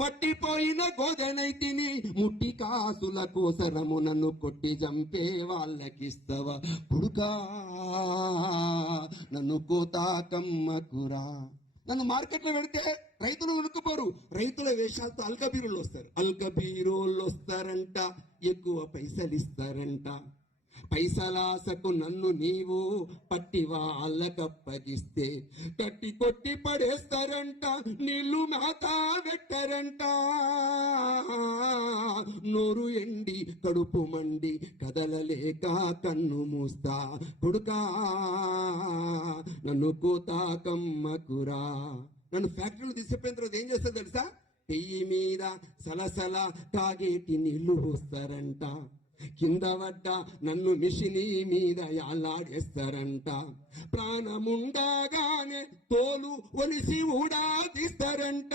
పట్టిపోయిన గోదనైతిని ముట్టి కాసుల కోసరము నన్ను కొట్టి చంపే వాళ్ళకిస్తవా పుడుకా నన్ను కోతాకమ్మకురా. నన్ను మార్కెట్లో పెడితే రైతులు ఉనుకుపోరు. రైతుల వేషాలతో అల్కబీరులు వస్తారు. అల్కబీరోళ్ళు వస్తారంట, ఎక్కువ పైసలు ఇస్తారంట. పైసలాసకు నన్ను నీవు పట్టి వాళ్ళకప్పగిస్తే కట్టి కొట్టి పడేస్తారంట, నీళ్లు మేత పెట్టరంట. నోరు ఎండి కడుపు మండి కదలలేక కన్ను మూస్తా కొడుకా నన్ను కోతాకమ్మకురా. నన్ను ఫ్యాక్టరీలు తీసుకుపోయిన తర్వాత ఏం చేస్తారు తెలుసా? పెయ్యి మీద సలసల కాగేటి నీళ్లు పోస్తారంట. కింద పడ్డ నన్ను మిషిని మీద యాలాడేస్తారంట. ప్రాణముండగానే తోలు ఒలిసి ఊడా తీస్తారంట.